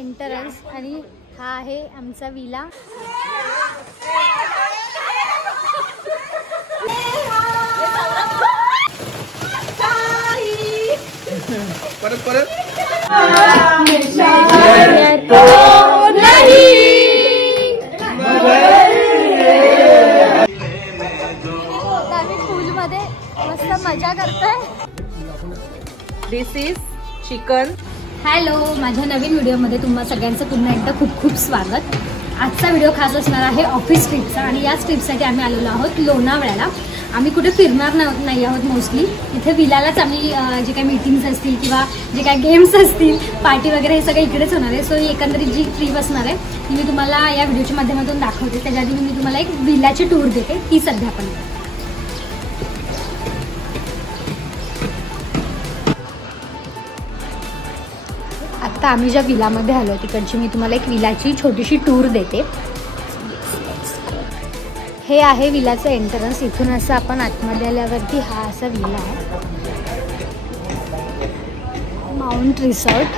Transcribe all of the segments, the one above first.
Entrance आणि हा आहे आमचा विला। परत परत पूल मध्ये मस्त मजा करतोय। दिस इज चिकन। हॅलो, माझ्या नवीन व्हिडिओमध्ये तुम्हा सगळ्यांचं पुन्हा एकदा खूप खूप स्वागत। आजचा व्हिडिओ खास असणार आहे ऑफिस ट्रिपचा आणि याच ट्रिपसाठी आम्ही आलेलो आहोत लोणावळ्याला। आम्ही कुठे फिरणार नाही आहोत, मोस्टली इथे विलालाच आम्ही जे काही मीटिंग्स असतील किंवा जे काही गेम्स असतील, पार्टी वगैरे हे सगळं इकडेच होणार आहे। सो एकंदरीत जी ट्रिप असणार आहे ती मी तुम्हाला या व्हिडिओच्या माध्यमातून दाखवते। त्याच्या आधी मी तुम्हाला एक विलाची टूर देते, ती सध्या पण आता आम्ही ज्या विलामध्ये आलो तिकडची मी तुम्हाला एक विलाची छोटीशी टूर देते। हे आहे विलाचं एंट्रन्स। इथून असं आपण आतमध्ये आल्यावरती हा असा विला आहे, माउंट रिसॉर्ट।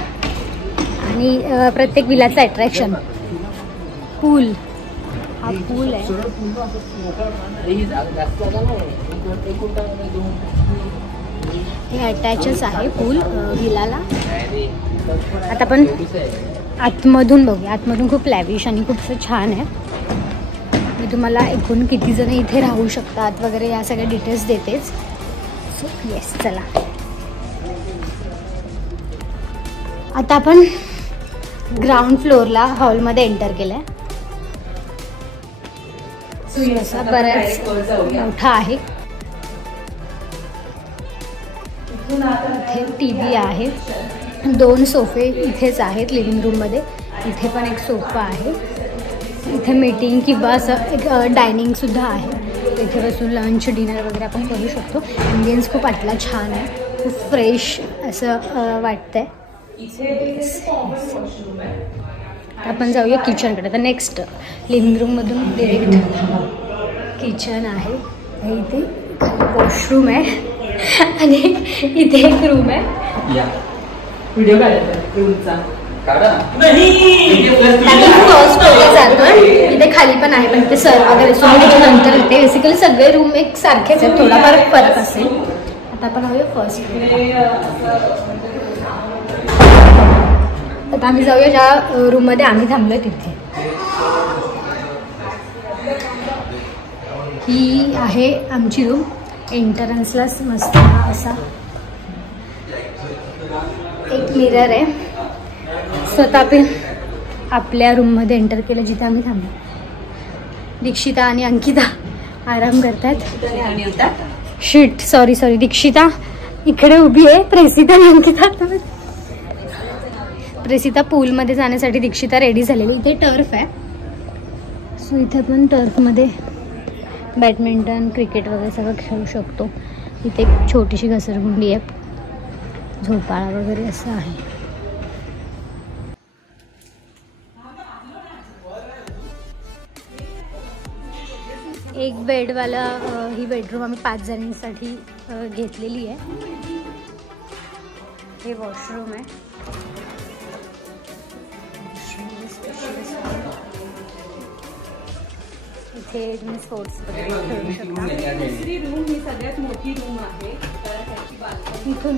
आणि प्रत्येक विलाचं अट्रॅक्शन पूल, हा पूल आहे। हे अटॅचच आहे पूल विलाला। आता आपण आतमधून बघूया। आतमधून खूप लॅविश आणि खूप छान आहे। मी तुम्हाला एकूण किती जण इथे राहू शकतात वगैरे या सगळ्या डिटेल्स देतेच। सो येस, चला आता आपण ग्राउंड फ्लोअरला हॉलमध्ये एंटर केलंय। असा बराच मोठा आहे। इथे टीव्ही आहे, 2 सोफे इथेच आहेत लिव्हिंग रूममध्ये। इथे पण एक सोफा आहे। इथे मीटिंग किंवा असं एक डायनिंग सुद्धा आहे। इथे बसून लंच डिनर वगैरे आपण करू शकतो। ॲम्बियन्स खूप आतला छान आहे, खूप फ्रेश असं वाटतंय। आपण जाऊया किचनकडे। तर नेक्स्ट लिव्हिंग रूममधून डिरेक्ट किचन आहे। इथे वॉशरूम आहे आणि इथे एक रूम आहे। व्हिडिओ काढायचा जातोय। इथे खाली पण आहे, पण ते सर वगैरे त्याच्यानंतर इथे बेसिकली सगळे रूम एक सारखेच आहेत, थोडाफार फरक असेल। आता आपण हवूया फर्स्ट। आता आम्ही जाऊया ज्या रूममध्ये आम्ही थांबलोय तिथे। ही आहे आमची रूम। एंट्रन्सलाच मस्त असा एक मिरर आहे। स्वतः आपण आपल्या रूममध्ये एंटर केलं जिथे आम्ही थांबलो। दीक्षिता आणि अंकिता आराम करतात। शिट, सॉरी दीक्षिता इकडे उभी आहे, प्रेसिता आणि अंकिता। प्रेसिता पूलमध्ये जाण्यासाठी दीक्षिता रेडी झालेली। इथे टर्फ आहे, सो इथे पण टर्फमध्ये बॅडमिंटन, क्रिकेट वगैरे सगळं खेळू शकतो। इथे एक छोटीशी घसरगुंडी आहे, झोपाळा वगैरे असं आहे। एक बेडवाला ही बेडरूम आम्ही 5 जणांसाठी घेतलेली आहे। हे वॉशरूम आहे। इथे तुम्ही स्पोर्ट्स वगैरे खेळू शकता। दुसरी रूम ही सगळ्यात मोठी रूम आहे। इथून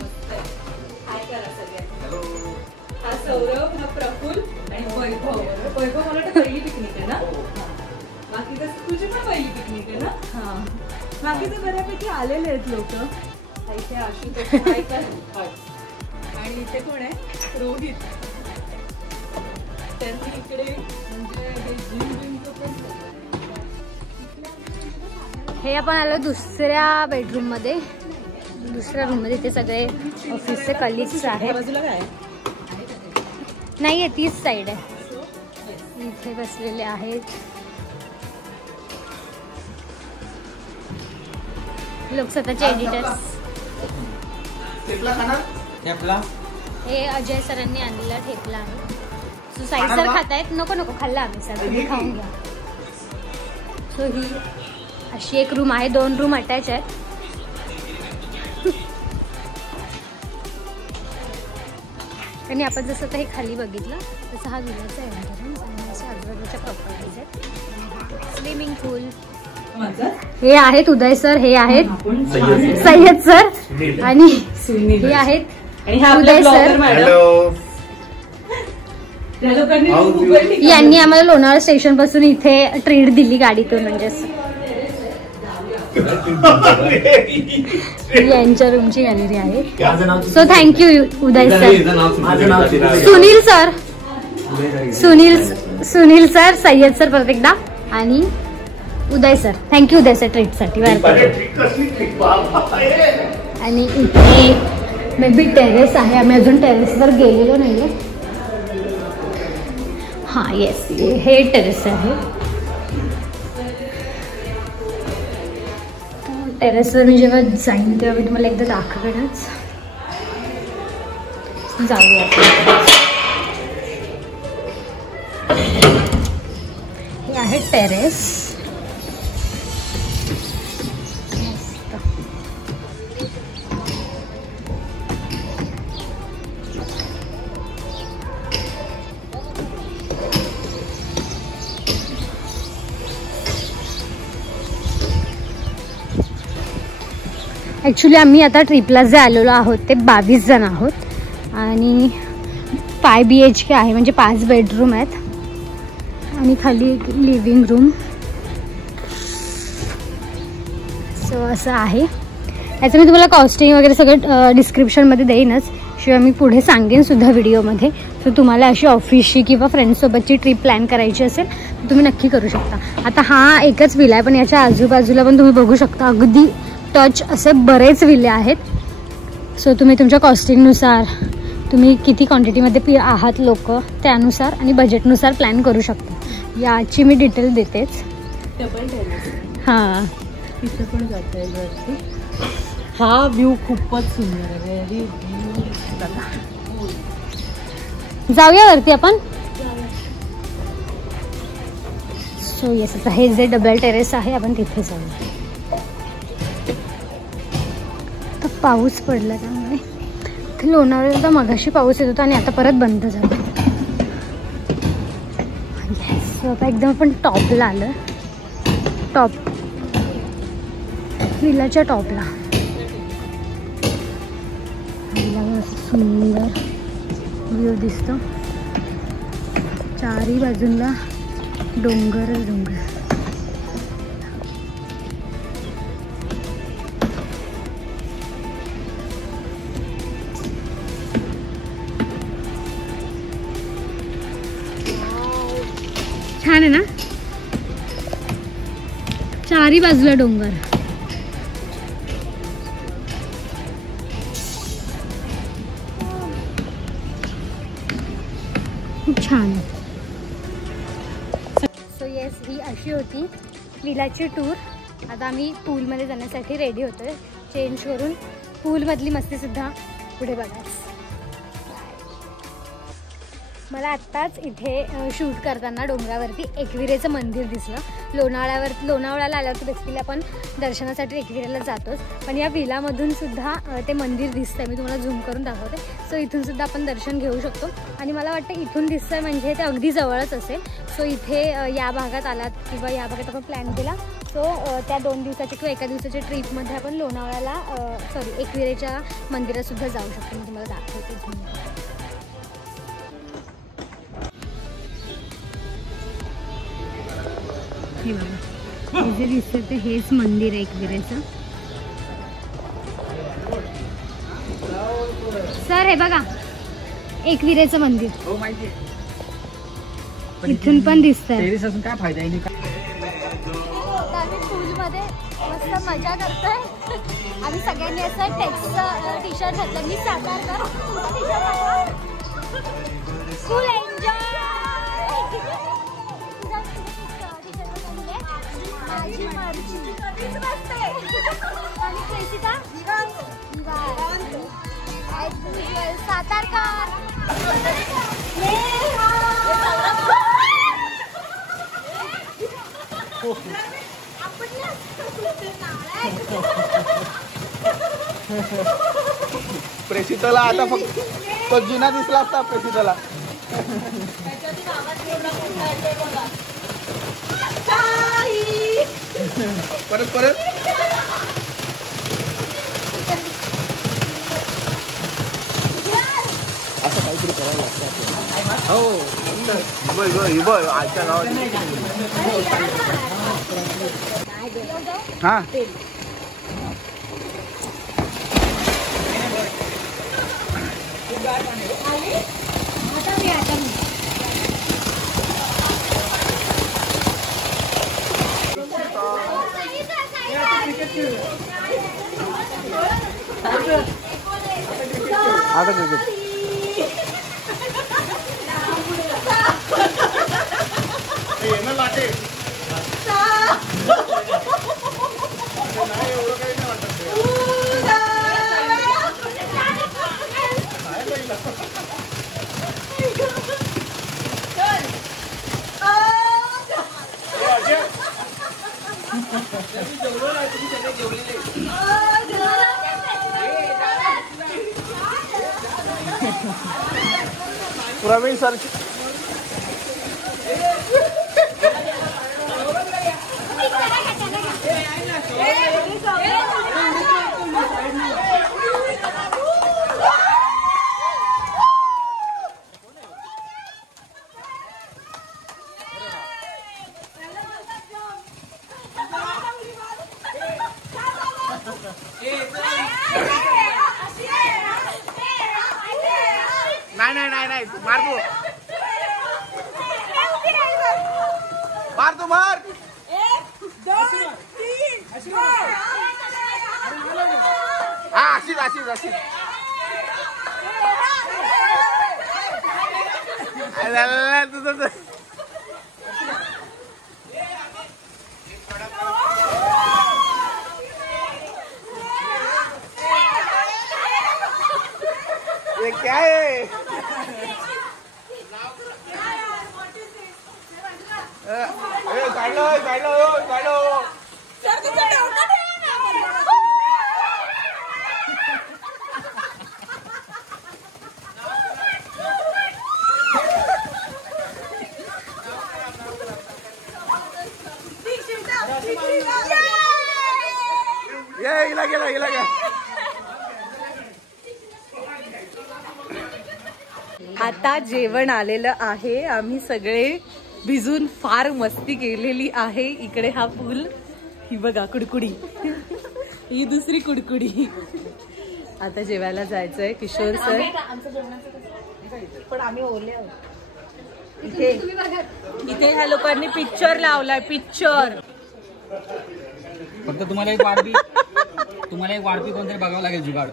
हा सौरभ, हा प्रफुल आणि वैभव। वैभव मला वाटतं पहिली पिकनिक आहे ना? बाकी तर तुझी पण पहिली पिकनिक आहे ना? हां, बाकी तर बऱ्यापैकी आलेले आहेत लोक। इथे आशुतोष आणि इथे कोण आहे? रोहित। त्यांनी इकडे म्हणजे हे जिमचं पण हे आपण आलो दुसऱ्या बेडरूममध्ये। दुसऱ्या रूममध्ये ते सगळे ऑफिसचे कलिग्स आहेत। बाजूला काय नाही आहे, तीच साईड आहे। इथे बसलेले आहेत लोक, स्वतःचे एडिटर्स। हे अजय सरांनी आणलेला ठेपला आहे। सो साई सर खातायत। नको खाल्ला आम्ही सर, तुम्ही खाऊन घ्या। सो ही अशी एक रूम आहे। 2 रूम अटॅच आहेत। आणि आपण जसं आता हे खाली बघितलं तसं हा विलाचा एंट्रन्स आणि अशा आजूबाजूच्या प्रॉपर्टीज आहेत. स्विमिंग पूल. हे आहेत उदय सर, हे आहेत सय्यद सर आणि हे आहेत उदय सर. यांनी आम्हाला लोणावळा स्टेशन पासून इथे ट्रीट दिली गाडीतून, म्हणजे यांच्या रूमची गॅलरी आहे. So thank you Uday sir. Sunil sir, Sunil sir, Syed sir परत एकदा आणि Uday sir. Thank you Uday sir ट्रीटसाठी. आणि इथे मे बी टेरेस आहे. आम्ही अजून टेरेसवर गेलेलो नाहीये. हां येस, हे टेरेस आहे. टेरेसवर मी जेव्हा जाईन तेव्हा मी तुम्हाला एकदा दाखवेनच. जाऊया. हे आहे टेरेस. ॲक्च्युली आम्ही आता ट्रिपला जे आलेलो आहोत ते 22 जण आहोत आणि 5 BHK आहे, म्हणजे 5 बेडरूम आहेत आणि खाली एक लिव्हिंग रूम. सो असं आहे. याचं मी तुम्हाला कॉस्टिंग वगैरे सगळं डिस्क्रिप्शनमध्ये देईनच, शिवाय मी पुढे सांगेन सुद्धा व्हिडिओमध्ये. सो तुम्हाला अशी ऑफिसची किंवा फ्रेंड्ससोबतची ट्रिप प्लॅन करायची असेल तर तुम्ही नक्की करू शकता. आता हा एकच विला आहे, पण याच्या आजूबाजूला पण तुम्ही बघू शकता अगदी टच असे बरेच विले आहेत. सो तुम्ही तुमच्या कॉस्टिंगनुसार, तुम्ही किती क्वांटिटीमध्ये आहात लोक त्यानुसार आणि बजेटनुसार प्लॅन करू शकता. याची मी डिटेल देतेच. हां तिथे पण जाता येईल वरती. हा व्ह्यू खूपच सुंदर आहे. जाऊया वरती आपण. सो येस, आता हे जे डबल टेरेस आहे आपण तिथे जाऊया. पाऊस पडला त्यामुळे लोणावळ्याला मगाशी पाऊस येत होता आणि आता परत बंद झाला. येस, आता एकदम आपण टॉपला आलं. टॉप विलाच्या टॉपला. सुंदर व्ह्यू दिसतो. चारही बाजूला डोंगरच डोंगर. छान आहे ना, चारी बाजूला डोंगर. खूप छान. सो येस, ही अशी होती विलाची टूर. आता आम्ही पूलमध्ये जाण्यासाठी रेडी होतोय. चेंज करून पूलमधली मस्ती सुद्धा पुढे बघा. मला आत्ताच इथे शूट करताना डोंगरावरती एकविरेचं मंदिर दिसलं. लोणावळ्याला आल्यावरती बेसिकली आपण दर्शनासाठी एकविरेला जातोच, पण या विलामधून सुद्धा ते मंदिर दिसतंय. मी तुम्हाला झूम करून दाखवते. सो इथून सुद्धा आपण दर्शन घेऊ शकतो आणि मला वाटतं इथून दिसतंय म्हणजे ते अगदी जवळच असेल. सो इथे या भागात आलात किंवा या भागात आपण प्लॅन केला सो त्या 2 दिवसाच्या किंवा एका दिवसाच्या ट्रीपमध्ये आपण लोणावळ्याला एकविरेच्या मंदिरातसुद्धा जाऊ शकतो. मी तुम्हाला दाखवते झूम. हे बघा, हे जे दिसतं ते हेच मंदिर आहे एकविरेचं. सर हे बघा एकविरेचं मंदिर. हो माहिती आहे. इथून पण दिसतंय. टेरेस असून काय फायदा आहे? आम्ही पूलमध्ये मस्त मजा करतोय. आम्ही सगळ्यांनी असं टेक्सचं टी शर्ट घातलं. मी सातारकर. Full enjoy. माझी मर्जी कधीच नसते. आणि प्रेसिका सातारकर. प्रेसिताला आता फक्त तो जिना दिसला असता प्रसिद्धाला. परत परत असं काहीतरी करावं लागतं. हो आजच्या गावात हा आता क्रिकेट प्रवीण सर नाही मार तू मार 1 2 3 हा अशीच तुझं ये क्या है गेला आता जेवण आलेलं आहे. आम्ही सगळे भिजून फार मस्ती केलेली आहे. इकडे हा पूल, ही बघा कुडकुडी, ही दुसरी कुडकुडी. आता जेवायला जायचंय. किशोर सर पण आम्ही ओले आहोत. इथे ह्या लोकांनी पिक्चर लावलाय. पिक्चर फक्त तुम्हाला एक वाढपी कोणतरी बघावं लागेल जुगाड.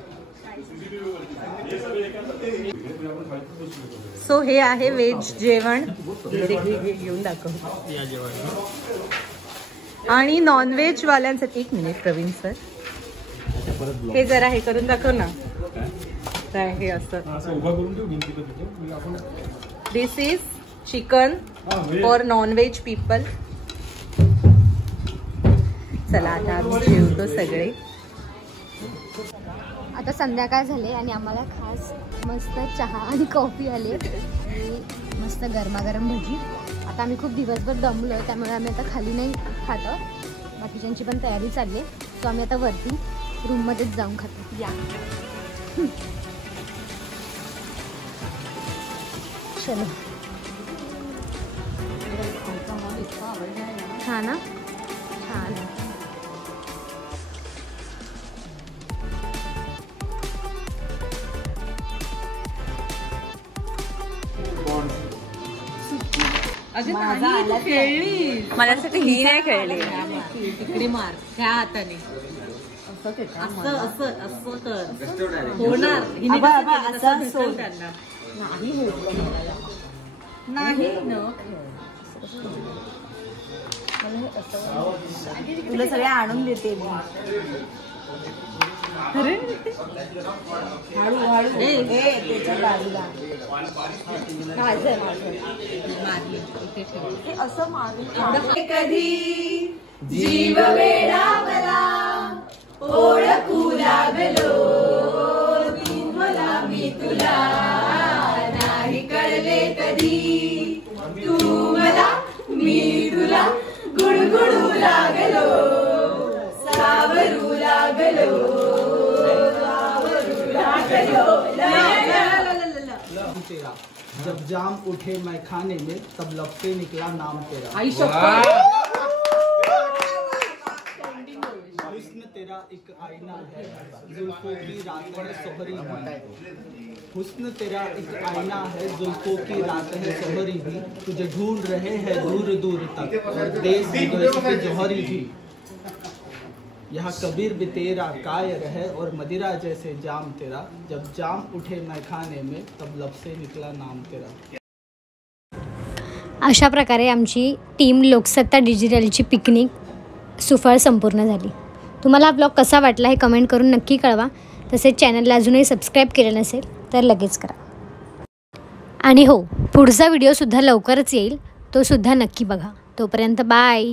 सो हे आहे व्हेज जेवण. घेऊन दाखव. आणि नॉनव्हेज वाल्यांसाठी एक मिनिट प्रवीण सर, हे जरा हे करून दाखव ना. हे असं this is chicken for non veg people. चला आता आम्ही जेवतो सगळे. आता संध्याकाळ झाले आणि आम्हाला खास मस्त चहा आणि कॉफी आली आणि मस्त गरमागरम भजी. आता आम्ही खूप दिवसभर दमलो आहे, त्यामुळे आम्ही आता खाली नाही खातो. बाकीच्यांची पण तयारी चालली आहे. सो आम्ही आता वरती रूममध्येच जाऊन खातो. या चलो. छान ना, छान आहे. माझ्यासाठी ही नाही खेळली. तिकडे मार ह्या हाताने असं असं असं कर होणार. नाही तुला सगळे आणून देते. अरे हळू हळू त्याच्या बाजूला असं मारून. कधी जीव वेडावला ओळखू लागलो मला मी तुला. तेरा, जब जाम उठे मैं खाने में तब लब से निकला नाम तेरा। आई हुस्न तेरा एक आईना है, जुल्फों की रात है सोहरी भी। हुस्न तेरा एक आईना है, जुल्फों की रात है सोहरी भी। तुझे ढूंढ रहे हैं दूर दूर तक, देश विदेश के जौहरी भी। यहाँ कबीर भी तेरा कायर है, और मदिरा जैसे जाम तेरा, जब जाम उठे मैं खाने में तब लब से निकला नाम तेरा। अशा प्रकारे आमची टीम लोकसत्ता डिजिटलची पिकनिक सुफळ संपूर्ण झाली। तुम्हाला हा ब्लॉग कसा वाटला हे कमेंट करून नक्की कळवा। तसेच चॅनलला अजूनही सबस्क्राईब केलं नसेल तर लगेच करा। आणि हो, पुढचा व्हिडिओसुद्धा लवकरच येईल, तो सुद्धा नक्की बघा। तोपर्यंत बाय।